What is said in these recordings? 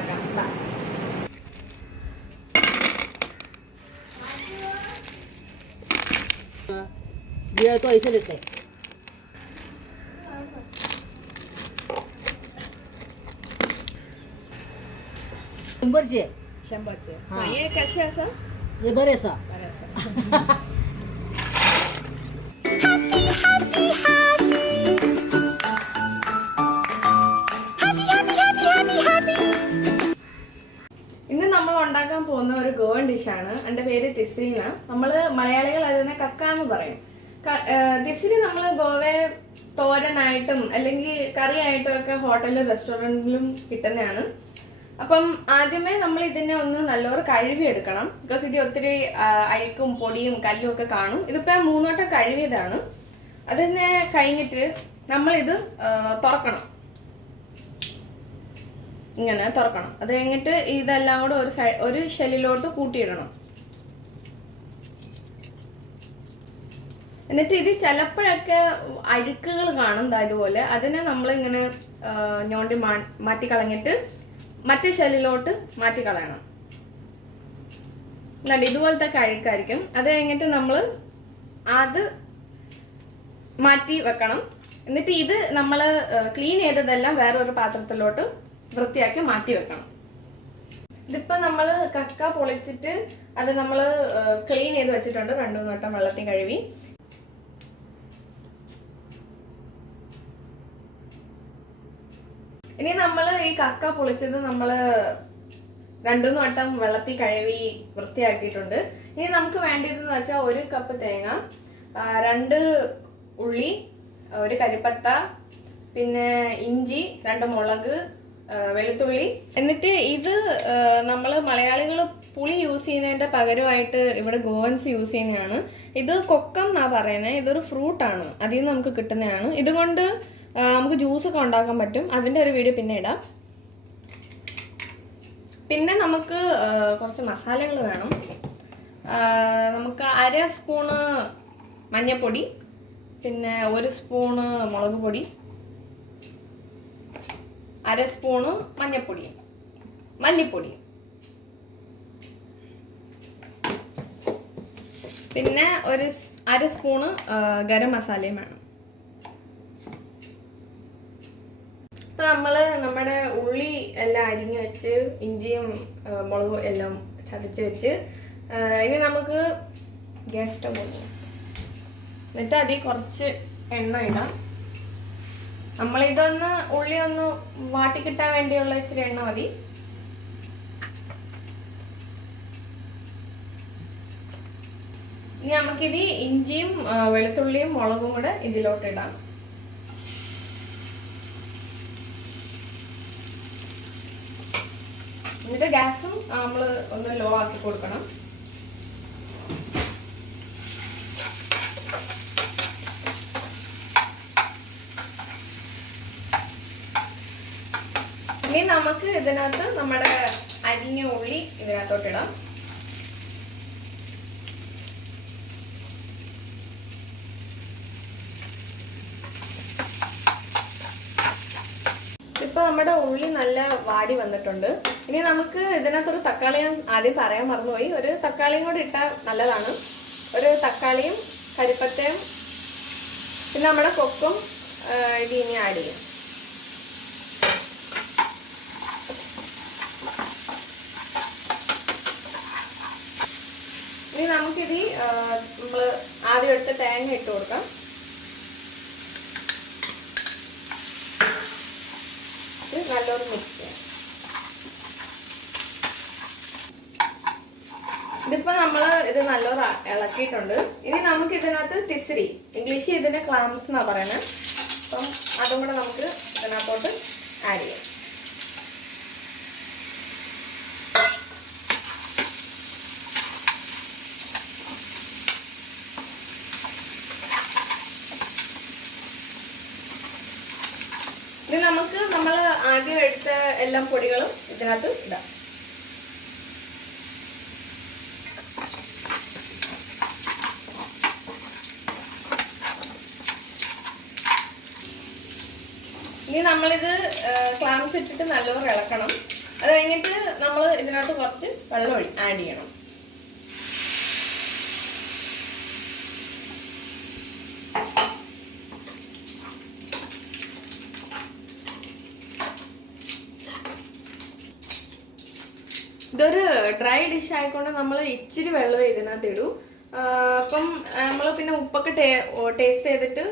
ഉണ്ടാക്കാം. dia tu air selesai. शंभर चे. हाँ, ये कैसे है सर? ये बरेसा. ഇന്ന് നമ്മൾ ഉണ്ടാക്കാൻ പോകുന്ന ഒരു ഗോവൻ ഡിഷാണ്. എൻ്റെ പേര് തിസ്രീന. നമ്മൾ മലയാളികൾ അതിനെ കക്ക എന്ന് പറയും. തിസ്രി നമ്മൾ ഗോവയെ തോരനായിട്ടും അല്ലെങ്കിൽ കറിയായിട്ടും ഒക്കെ ഹോട്ടലിലും റെസ്റ്റോറൻറ്റിലും കിട്ടുന്നതാണ്. അപ്പം ആദ്യമേ നമ്മൾ ഇതിനെ ഒന്ന് നല്ലോണം കഴുകിയെടുക്കണം. ബിക്കോസ് ഇത് ഒത്തിരി അഴുക്കും പൊടിയും കല്ലും ഒക്കെ കാണും. ഇതിപ്പോൾ 3 വട്ടം കഴുകിയതാണ്. അതിനെ കഴിഞ്ഞിട്ട് നമ്മളിത് തുറക്കണം. ഇങ്ങനെ തുറക്കണം. അത് കഴിഞ്ഞിട്ട് ഇതെല്ലാം കൂടെ ഒരു ഷെല്ലിലോട്ട് കൂട്ടിയിടണം. എന്നിട്ട് ഇത് ചിലപ്പോഴൊക്കെ അഴുക്കുകൾ കാണും ഇതുപോലെ. അതിനെ നമ്മളിങ്ങനെ ഞോണ്ടി മാറ്റിക്കളഞ്ഞിട്ട് മറ്റേ ഷെല്ലിലോട്ട് മാറ്റിക്കളയണം. നല്ല ഇതുപോലത്തെ അഴുക്കായിരിക്കും. അത് കഴിഞ്ഞിട്ട് നമ്മൾ അത് മാറ്റി വെക്കണം. എന്നിട്ട് ഇത് നമ്മൾ ക്ലീൻ ചെയ്തതെല്ലാം വേറൊരു പാത്രത്തിലോട്ട് വൃത്തിയാക്കി മാറ്റി വെക്കണം. ഇതിപ്പോ നമ്മൾ കക്ക പൊളിച്ചിട്ട് അത് നമ്മൾ ക്ലീൻ ചെയ്ത് വെച്ചിട്ടുണ്ട്. 2-3 വട്ടം വെള്ളത്തിൽ കഴുകി. ഇനി നമ്മൾ ഈ കക്ക പൊളിച്ചത് നമ്മൾ 2-3 വട്ടം വെള്ളത്തിൽ കഴുകി വൃത്തിയാക്കിയിട്ടുണ്ട്. ഇനി നമുക്ക് വേണ്ടിയതെന്ന് വെച്ചാൽ 1 കപ്പ് തേങ്ങ, 2 ഉള്ളി, 1 കരിപ്പത്ത, പിന്നെ ഇഞ്ചി, 2 മുളക്, വെളുത്തുള്ളി. എന്നിട്ട് ഇത് നമ്മൾ മലയാളികൾ പുളി യൂസ് ചെയ്യുന്നതിന്റെ പകരമായിട്ട് ഇവിടെ ഗോവൻസ് യൂസ് ചെയ്യുന്നതാണ്. ഇത് കൊക്കം എന്നാ പറയുന്നത്. ഇതൊരു ഫ്രൂട്ടാണ്. അതിൽ നിന്ന് നമുക്ക് കിട്ടുന്നതാണ്. ഇതുകൊണ്ട് നമുക്ക് ജ്യൂസ് ഒക്കെ ഉണ്ടാക്കാൻ പറ്റും. അതിന്റെ ഒരു വീഡിയോ പിന്നെ ഇടാം. പിന്നെ നമുക്ക് കുറച്ച് മസാലകൾ വേണം. നമുക്ക് 1/2 സ്പൂണ് മഞ്ഞൾപ്പൊടി, പിന്നെ 1 സ്പൂണ് മുളക് പൊടി, 1/2 സ്പൂണ് മഞ്ഞൾപ്പൊടി, മല്ലിപ്പൊടി, പിന്നെ 1/2 സ്പൂണ് ഗരം മസാലയും വേണം. ഇപ്പൊ നമ്മള് നമ്മുടെ ഉള്ളി എല്ലാം അരിഞ്ഞു വെച്ച് ഇഞ്ചിയും മുളകും എല്ലാം ചതച്ച് വെച്ച് ഇനി നമുക്ക് ഗ്യാസ് സ്റ്റവ് ഓൺ ചെയ്യാം. എന്നിട്ട് അതിൽ കുറച്ച് എണ്ണ ഇടാം. നമ്മളിതൊന്ന് ഉള്ളി ഒന്ന് വാട്ടിക്കിട്ടാൻ വേണ്ടിയുള്ള ഇച്ചിരി എണ്ണ മതി. ഇനി നമുക്കിത് ഇഞ്ചിയും വെളുത്തുള്ളിയും മുളകും കൂടെ ഇതിലോട്ട് ഇടാം. എന്നിട്ട് ഗ്യാസും നമ്മൾ ഒന്ന് ലോ ആക്കി കൊടുക്കണം. ഇനി നമുക്ക് ഇതിനകത്ത് നമ്മുടെ അരിഞ്ഞ ഉള്ളി ഇതിനകത്തോട്ടിടാം. ഇപ്പൊ നമ്മുടെ ഉള്ളി നല്ല വാടി വന്നിട്ടുണ്ട്. ഇനി നമുക്ക് ഇതിനകത്തൊരു തക്കാളി ഞാൻ ആദ്യം പറയാൻ മറന്നുപോയി. ഒരു തക്കാളിയും കൂടി ഇട്ടാൽ നല്ലതാണ്. ഒരു തക്കാളിയും കരിപ്പത്തയും പിന്നെ നമ്മുടെ കൊക്കും ഇത് ഇനി ആഡ് ചെയ്യും. ഇനി നമുക്കിത് നമ്മൾ ആദ്യം എടുത്ത് തേങ്ങ ഇട്ട് കൊടുക്കാം. നല്ലോണം മിക്സ് ചെയ്യാം. ഇതിപ്പോ നമ്മള് ഇത് നല്ലോണം ഇളക്കിയിട്ടുണ്ട്. ഇനി നമുക്ക് ഇതിനകത്ത് തിസ്രി, ഇംഗ്ലീഷിൽ ഇതിന്റെ ക്ലാംസ് എന്നാ പറയുന്നത്. അപ്പം അതും കൂടെ നമുക്ക് ഇതിനകത്തോട്ട് ആഡ് ചെയ്യാം. ഇനി നമുക്ക് നമ്മൾ ആദ്യം എടുത്ത എല്ലാ പൊടികളും ഇതിനകത്ത് ഇടാം. ഇനി നമ്മളിത് ക്ലാംസ് ഇട്ടിട്ട് നല്ലോണം ഇളക്കണം. അത് കഴിഞ്ഞിട്ട് നമ്മൾ ഇതിനകത്ത് കുറച്ച് വെള്ളം ആഡ് ചെയ്യണം. ഇതൊരു ഡ്രൈ ഡിഷ് ആയിക്കൊണ്ട് നമ്മൾ ഇച്ചിരി വെള്ളം ഇതിനകത്ത് ഇടും. അപ്പം നമ്മൾ പിന്നെ ഉപ്പൊക്കെ ടേസ്റ്റ് ചെയ്തിട്ട്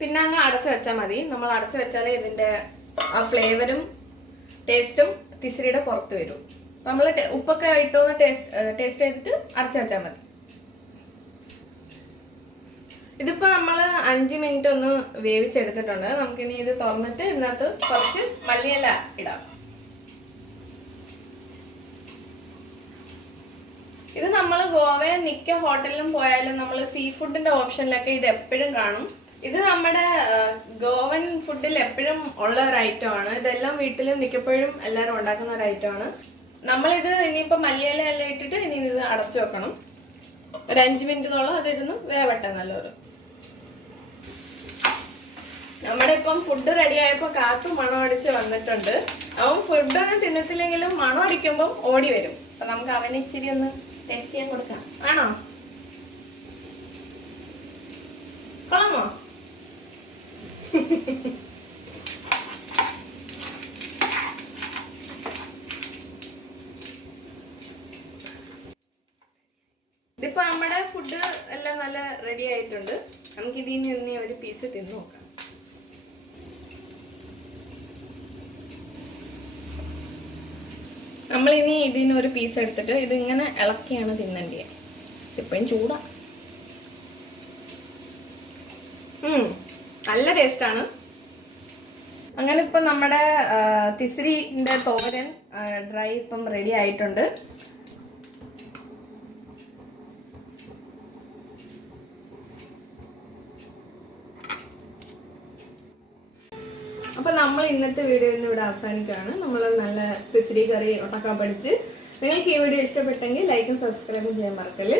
പിന്നെ അങ്ങ് അടച്ചു വെച്ചാൽ മതി. നമ്മൾ അടച്ചു വെച്ചാലേ ഇതിൻ്റെ ആ ഫ്ലേവറും ടേസ്റ്റും തിസരിയുടെ പുറത്ത് വരും. നമ്മൾ ഉപ്പൊക്കെ ഇട്ടോന്ന് ടേസ്റ്റ് ചെയ്തിട്ട് അടച്ചു വെച്ചാൽ മതി. ഇതിപ്പോൾ നമ്മൾ 5 മിനിറ്റ് ഒന്ന് വേവിച്ചെടുത്തിട്ടുണ്ട്. നമുക്കിനി ഇത് തുറന്നിട്ട് ഇതിനകത്ത് കുറച്ച് മല്ലിയില ഇടാം. ഇത് നമ്മൾ ഗോവയിൽ മിക്ക ഹോട്ടലിലും പോയാലും നമ്മൾ സീ ഫുഡിന്റെ ഓപ്ഷനിലൊക്കെ ഇത് എപ്പോഴും കാണും. ഇത് നമ്മുടെ ഗോവൻ ഫുഡിൽ എപ്പോഴും ഉള്ള ഒരു ഐറ്റം ആണ്. ഇതെല്ലാം വീട്ടിലും മിക്കപ്പോഴും എല്ലാവരും ഉണ്ടാക്കുന്ന ഒരു ഐറ്റം ആണ്. നമ്മളിത് ഇനിയിപ്പോൾ മല്ലിയില എല്ലാം ഇട്ടിട്ട് ഇനി ഇത് അടച്ചു വെക്കണം. ഒരു 5 മിനിറ്റോളം അതിരുന്ന് വേവട്ടെ നല്ലൊരു. നമ്മുടെ ഇപ്പം ഫുഡ് റെഡി ആയപ്പോൾ കാത്തു മണം അടിച്ച് വന്നിട്ടുണ്ട്. അവൻ ഫുഡൊന്നും തിന്നത്തില്ലെങ്കിലും മണം അടിക്കുമ്പോൾ ഓടി വരും. അപ്പൊ നമുക്ക് അവനെ ഇച്ചിരി ഒന്ന് ടേസ്റ്റ് ചെയ്യാൻ കൊടുക്കാം. ആണോ? കൊള്ളാമോ? ഇതിപ്പോ നമ്മുടെ ഫുഡ് എല്ലാം നല്ല റെഡി ആയിട്ടുണ്ട്. നമുക്ക് ഇതിൽ നിന്ന് ഒരു പീസ് തിന്ന് നോക്കാം. നമ്മളിനി ഇതിന് ഒരു പീസ് എടുത്തിട്ട് ഇതിങ്ങനെ ഇളക്കിയാണ് തിന്നേണ്ടത്. ഇപ്പോഴും ചൂടാ. നല്ല ടേസ്റ്റാണ്. അങ്ങനെ ഇപ്പം നമ്മുടെ തിസരിന്റെ തോരൻ ഡ്രൈ ഇപ്പം റെഡി ആയിട്ടുണ്ട്. അപ്പൊ നമ്മൾ ഇന്നത്തെ വീഡിയോ ഇവിടെ അവസാനിക്കുകയാണ്. നമ്മൾ നല്ല തിസരി കറി ഉണ്ടാക്കാൻ പഠിച്ച്. നിങ്ങൾക്ക് ഈ വീഡിയോ ഇഷ്ടപ്പെട്ടെങ്കിൽ ലൈക്കും സബ്സ്ക്രൈബും ചെയ്യാൻ മറക്കല്.